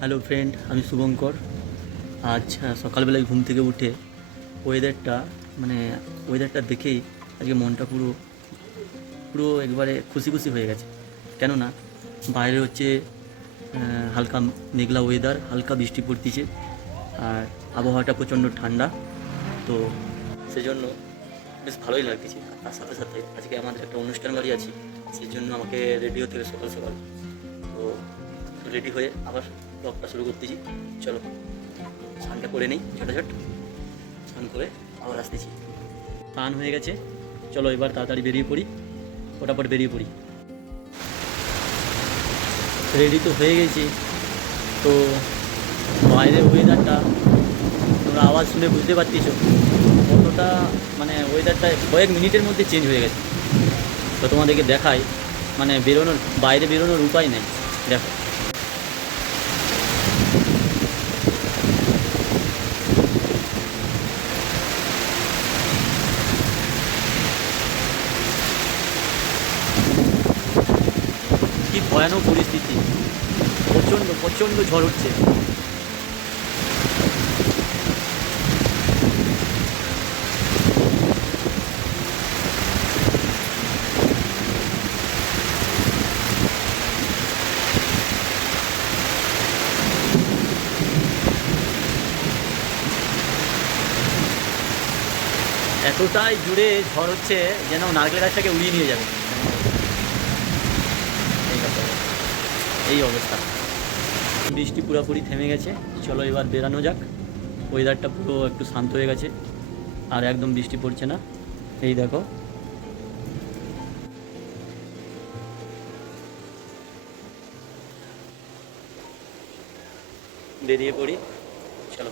Hello friend, আমি শুভঙ্কর। আজ সকালবেলায় ঘুম থেকে উঠে ওয়েদারটা মানে ওয়েদারটা দেখেই আজকে মনটা পুরো পুরো একবারে খুশি খুশি হয়ে গেছে। কেননা বাইরে হচ্ছে হালকা মেঘলা ওয়েদার, হালকা বৃষ্টি পড়তিছে, আর আবহাওয়াটা প্রচণ্ড ঠান্ডা। তো সেজন্য বেশ ভালোই লাগতেছে। তার সাথে সাথে আজকে আমাদের একটা অনুষ্ঠান বাড়ি আছে, সেই জন্য আমাকে রেডি হতে হবে সকাল সকাল। তো রেডি হয়ে আবার ব্লগটা শুরু করতেছি। চলো স্নানটা করে নিই, ঝটাঝট স্নান করে আবার আসতেছি। স্নান হয়ে গেছে, চলো এবার তাড়াতাড়ি বেরিয়ে পড়ি, ফটাফট বেরিয়ে পড়ি। রেডি তো হয়ে গেছি। তো বাইরের ওয়েদারটা তোমরা আওয়াজ শুনে বুঝতে পারতেছো কতটা, মানে ওয়েদারটা কয়েক মিনিটের মধ্যে চেঞ্জ হয়ে গেছে। তো তোমাদেরকে দেখাই, মানে বাইরে বেরোনোর উপায় নেই। দেখো, কি ভয়ানক পরিস্থিতি, প্রচণ্ড প্রচণ্ড ঝড় উঠছে। এতটাই জুড়ে ঝড় হচ্ছে যেন নারকেল গাছটাকে উড়িয়ে নিয়ে যাবে। এই কথা, এই অবস্থা। বৃষ্টি পুরোপুরি থেমে গেছে, চলো এবার বেরানো যাক। ওয়েদারটা পুরো একটু শান্ত হয়ে গেছে, আর একদম বৃষ্টি পড়ছে না। এই দেখো, বেরিয়ে পড়ি, চলো।